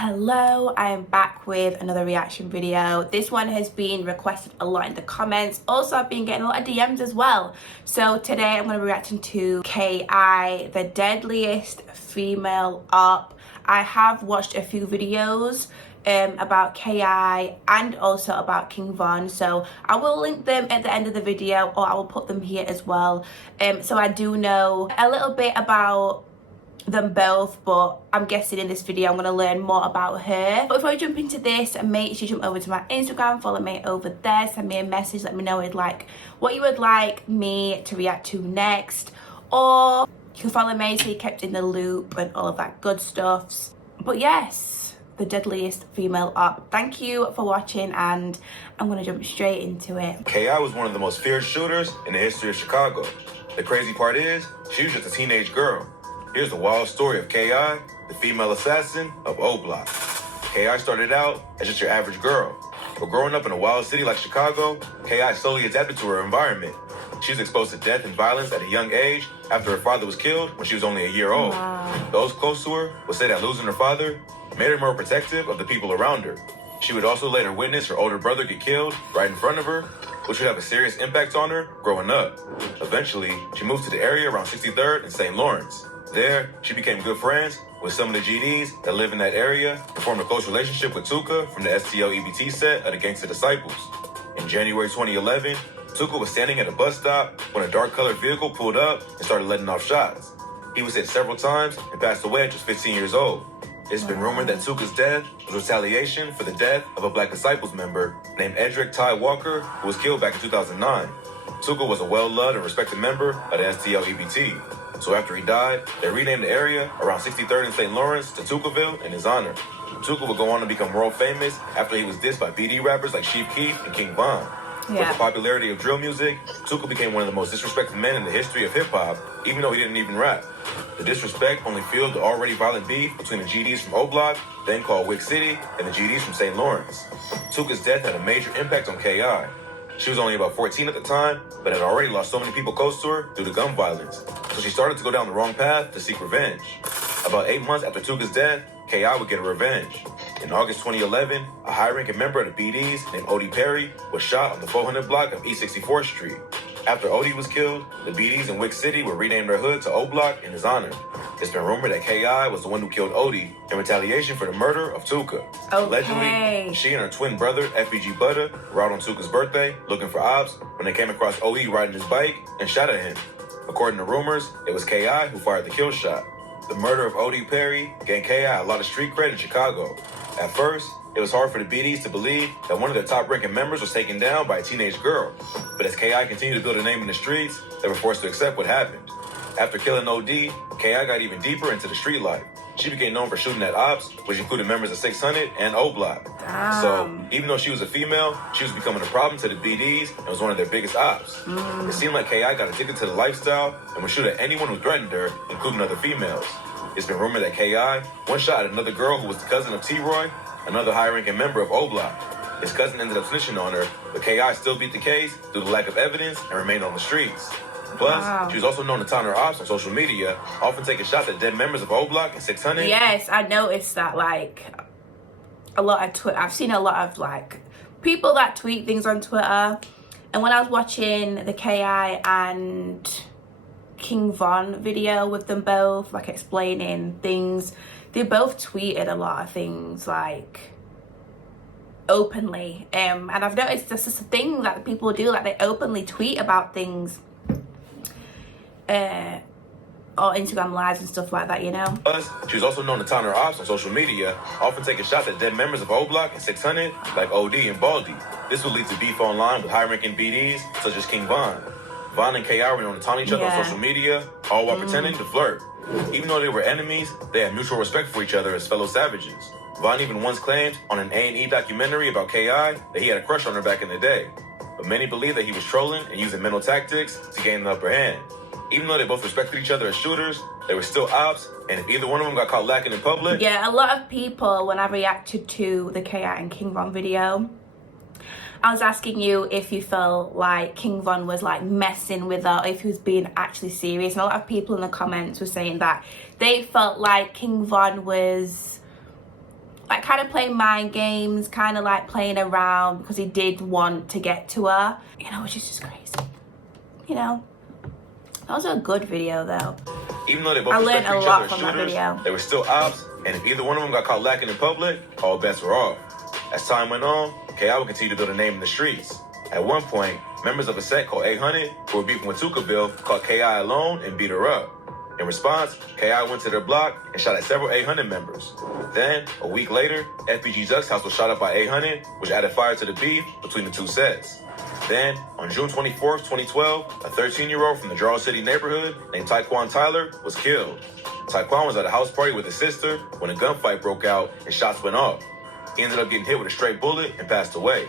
Hello, I am back with another reaction video. This one has been requested a lot in the comments. Also, I've been getting a lot of DMs as well. So today I'm going to be reacting to KI, the deadliest female op. I have watched a few videos about KI and also about King Von, so I will link them at the end of the video, or I will put them here as well. So I do know a little bit about them both, but I'm guessing in this video I'm going to learn more about her. But before I jump into this, make sure you jump over to my Instagram, follow me over there, send me a message, let me know what you would like me to react to next, or you can follow me so you're kept in the loop and all of that good stuff. But yes, the deadliest female op. Thank you for watching, and I'm going to jump straight into it. KI was one of the most feared shooters in the history of Chicago. The crazy part is, she was just a teenage girl. Here's the wild story of KI, the female assassin of O Block. KI started out as just your average girl, but growing up in a wild city like Chicago, KI slowly adapted to her environment. She was exposed to death and violence at a young age after her father was killed when she was only a year old. Wow. Those close to her would say that losing her father made her more protective of the people around her. She would also later witness her older brother get killed right in front of her, which would have a serious impact on her growing up. Eventually, she moved to the area around 63rd and St. Lawrence. There, she became good friends with some of the GDs that live in that area and formed a close relationship with Tuka from the STL EBT set of the Gangsta Disciples. In January 2011, Tuka was standing at a bus stop when a dark-colored vehicle pulled up and started letting off shots. He was hit several times and passed away at just 15 years old. It's been rumored that Tuka's death was retaliation for the death of a Black Disciples member named Edric Ty Walker, who was killed back in 2009. Tuka was a well-loved and respected member of the STL EBT. So after he died, they renamed the area around 63rd and St. Lawrence to Tukaville in his honor. Tuka would go on to become world famous after he was dissed by BD rappers like Chief Keef and King Von. With the popularity of drill music, Tuka became one of the most disrespected men in the history of hip-hop, even though he didn't even rap. The disrespect only fueled the already violent beef between the GDs from O Block, then called Wick City, and the GDs from St. Lawrence. Tuka's death had a major impact on KI. She was only about 14 at the time, but had already lost so many people close to her due to gun violence. So she started to go down the wrong path to seek revenge. About 8 months after Tuka's death, KI would get a revenge. In August 2011, a high-ranking member of the BDs named Odie Perry was shot on the 400 block of East 64th Street. After Odie was killed, the BDs in Wick City would rename their hood to O Block in his honor. It's been rumored that KI was the one who killed Odie in retaliation for the murder of Tuka. Okay. Allegedly, she and her twin brother, FBG Butter, were out on Tuka's birthday looking for ops when they came across Odie riding his bike and shot at him. According to rumors, it was KI who fired the kill shot. The murder of Odie Perry gained KI a lot of street cred in Chicago. At first, it was hard for the BDs to believe that one of their top-ranking members was taken down by a teenage girl. But as KI continued to build a name in the streets, they were forced to accept what happened. After killing OD, KI got even deeper into the street life. She became known for shooting at ops, which included members of 600 and O Block. So, even though she was a female, she was becoming a problem to the BDs and was one of their biggest ops. It seemed like KI got addicted to the lifestyle and would shoot at anyone who threatened her, including other females. It's been rumored that KI one shot at another girl who was the cousin of T-Roy, another high-ranking member of O Block. His cousin ended up snitching on her, but KI still beat the case due to lack of evidence and remained on the streets. Plus, she was also known to taunt her ops on social media, often taking shots at dead members of O Block and 600. Yes, I noticed that, a lot of Twitter. I've seen a lot of, people that tweet things on Twitter. And when I was watching the KI and King Von video with them both, explaining things, they both tweeted a lot of things, openly. And I've noticed this is a thing that people do, they openly tweet about things. Or Instagram lives and stuff like that, you know? Plus, she was also known to taunt her ops on social media, often taking shots at dead members of O Block and 600, like OD and Baldy. This would lead to beef online with high-ranking BDs, such as King Von. Von and KI were known to taunt each other on social media, all while pretending to flirt. Even though they were enemies, they had mutual respect for each other as fellow savages. Von even once claimed on an A&E documentary about KI that he had a crush on her back in the day. But many believe that he was trolling and using mental tactics to gain the upper hand. Even though they both respected each other as shooters, they were still ops, and if either one of them got caught lacking in public... Yeah, a lot of people, when I reacted to the KI and King Von video, I was asking you if you felt like King Von was messing with her, or if he was being actually serious. And a lot of people in the comments were saying that they felt like King Von was like kind of playing mind games, kind of like playing around because he did want to get to her, you know, which is just crazy. You know, that was a good video though. Even though they both learned respect a each lot other as from that shooters, video. they were still ops, and if either one of them got caught lacking in public, all bets were off. As time went on, K.I. would continue to build a name in the streets. At one point, members of a set called 800, who were beefing with Tukaville, caught K.I. alone and beat her up. In response, K.I. went to their block and shot at several 800 members. Then, a week later, FBG Zuck's house was shot up by 800, which added fire to the beef between the two sets. Then, on June 24th, 2012, a 13-year-old from the Jarrell City neighborhood named Taekwon Tyler was killed. Taekwon was at a house party with his sister when a gunfight broke out and shots went off. He ended up getting hit with a stray bullet and passed away.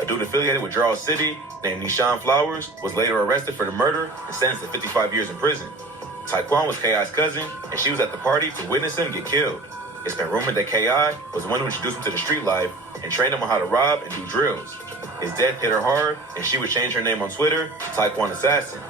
A dude affiliated with Jarrell City named Nishan Flowers was later arrested for the murder and sentenced to 55 years in prison. Taekwon was K.I.'s cousin, and she was at the party to witness him get killed. It's been rumored that K.I. was the one who introduced him to the street life and trained him on how to rob and do drills. His death hit her hard, and she would change her name on Twitter to Taekwon Assassin.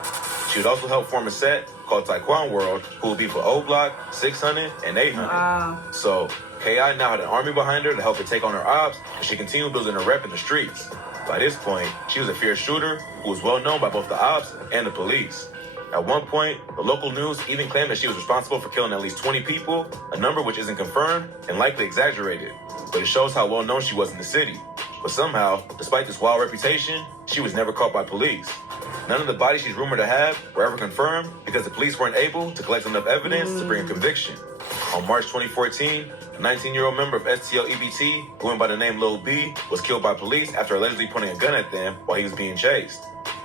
She would also help form a set called Taekwon World, who would be for O Block, 600, and 800. Wow. So, K.I. now had an army behind her to help her take on her ops, and she continued building her rep in the streets. By this point, she was a fierce shooter who was well known by both the ops and the police. At one point, the local news even claimed that she was responsible for killing at least 20 people, a number which isn't confirmed and likely exaggerated. But it shows how well known she was in the city. But somehow, despite this wild reputation, she was never caught by police. None of the bodies she's rumored to have were ever confirmed because the police weren't able to collect enough evidence to bring a conviction. On March 2014, a 19-year-old member of STL EBT, who went by the name Lil B, was killed by police after allegedly pointing a gun at them while he was being chased.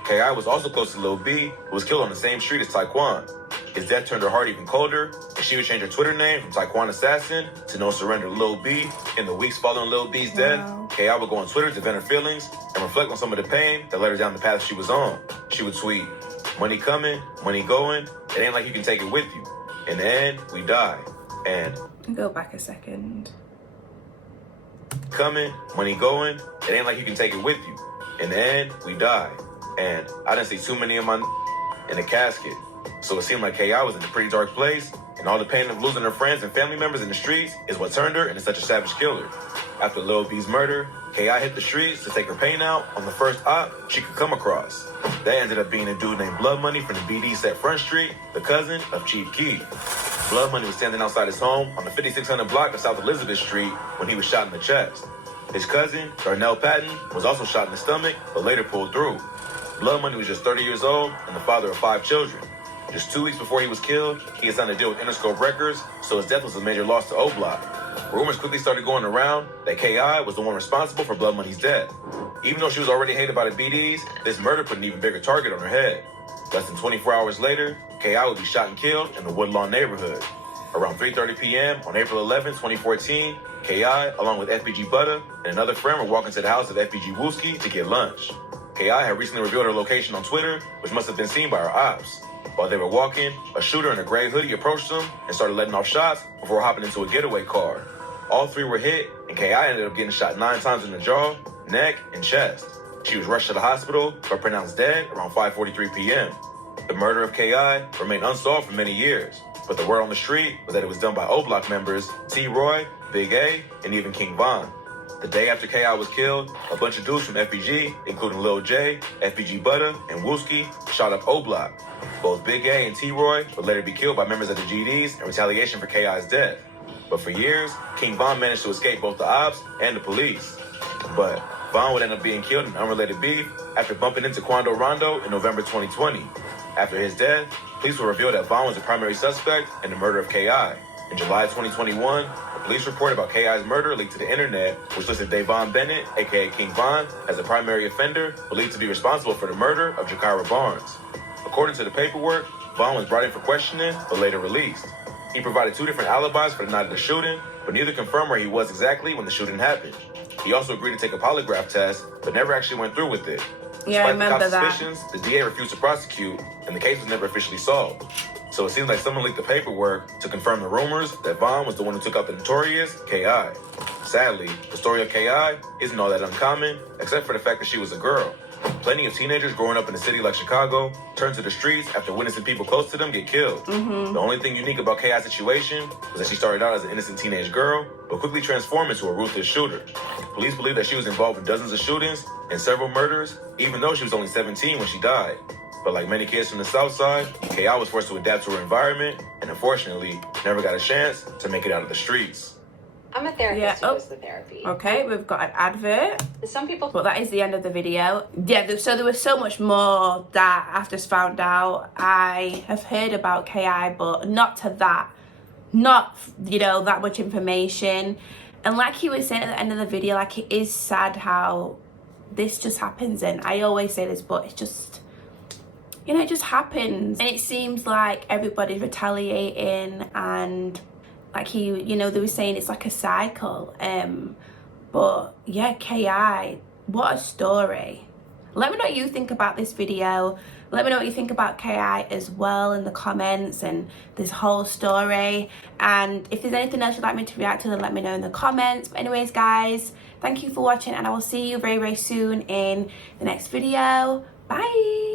K.I. was also close to Lil B, who was killed on the same street as Taekwon. His death turned her heart even colder, and she would change her Twitter name from Taekwon Assassin to No Surrender Lil B. In the weeks following Lil B's death, K.I. would go on Twitter to vent her feelings and reflect on some of the pain that led her down the path she was on. She would tweet, "Money coming, money going, it ain't like you can take it with you. In the end, we die." And Go back a second. "Coming, money going, it ain't like you can take it with you. In the end, we die." And I didn't see too many of my in the casket. So it seemed like K.I. was in a pretty dark place, and all the pain of losing her friends and family members in the streets is what turned her into such a savage killer. After Lil B's murder, K.I. hit the streets to take her pain out on the first op she could come across. That ended up being a dude named Blood Money from the BD set Front Street, the cousin of Chief Keef. Blood Money was standing outside his home on the 5600 block of South Elizabeth Street when he was shot in the chest. His cousin, Darnell Patton, was also shot in the stomach, but later pulled through. Blood Money was just 30 years old and the father of 5 children. Just 2 weeks before he was killed, he had signed a deal with Interscope Records, so his death was a major loss to O Block. Rumors quickly started going around that K.I. was the one responsible for Blood Money's death. Even though she was already hated by the BDs, this murder put an even bigger target on her head. Less than 24 hours later, K.I. would be shot and killed in the Woodlawn neighborhood. Around 3:30 p.m. on April 11, 2014, K.I., along with FBG Butter and another friend, were walking to the house of FBG Wooski to get lunch. K.I. had recently revealed her location on Twitter, which must have been seen by her ops. While they were walking, a shooter in a gray hoodie approached them and started letting off shots before hopping into a getaway car. All 3 were hit, and K.I. ended up getting shot 9 times in the jaw, neck, and chest. She was rushed to the hospital, but pronounced dead around 5:43 p.m. The murder of K.I. remained unsolved for many years, but the word on the street was that it was done by O Block members T-Roy, Big A, and even King Von. The day after K.I. was killed, a bunch of dudes from FBG, including Lil J, FBG Butter, and Wooski, shot up O Block. Both Big A and T-Roy would later be killed by members of the GDs in retaliation for K.I.'s death. But for years, King Von managed to escape both the ops and the police. But Von would end up being killed in unrelated beef after bumping into Quando Rondo in November 2020. After his death, police will reveal that Von was the primary suspect in the murder of K.I. In July 2021, a police report about K.I.'s murder leaked to the internet, which listed Davon Bennett, aka King Von, as a primary offender believed to be responsible for the murder of Jakira Barnes. According to the paperwork, Von was brought in for questioning, but later released. He provided 2 different alibis for the night of the shooting, but neither confirmed where he was exactly when the shooting happened. He also agreed to take a polygraph test, but never actually went through with it. Yeah, I Despite the remember cops' that. suspicions, the DA refused to prosecute, and the case was never officially solved. So it seems like someone leaked the paperwork to confirm the rumors that Von was the one who took out the notorious K.I. Sadly, the story of K.I. isn't all that uncommon, except for the fact that she was a girl. Plenty of teenagers growing up in a city like Chicago turn to the streets after witnessing people close to them get killed. The only thing unique about K.I.'s situation was that she started out as an innocent teenage girl, but quickly transformed into a ruthless shooter. Police believe that she was involved in dozens of shootings and several murders, even though she was only 17 when she died. But like many kids from the South Side, K.I. was forced to adapt to her environment and unfortunately never got a chance to make it out of the streets. I'm a therapist who goes to therapy. Okay, we've got an advert. Some people... But that is the end of the video. Yeah, so there was so much more that I've just found out. I have heard about KI, but not to that. Not, you know, that much information. And like he was saying at the end of the video, like, it is sad how this just happens. And I always say this, but it's just, you know, it just happens. And it seems like everybody's retaliating, and like you know, they were saying it's like a cycle. But yeah, KI, what a story. Let me know what you think about this video. Let me know what you think about KI as well in the comments and this whole story. And if there's anything else you'd like me to react to, then let me know in the comments. But anyways, guys, thank you for watching, and I will see you very, very soon in the next video. Bye.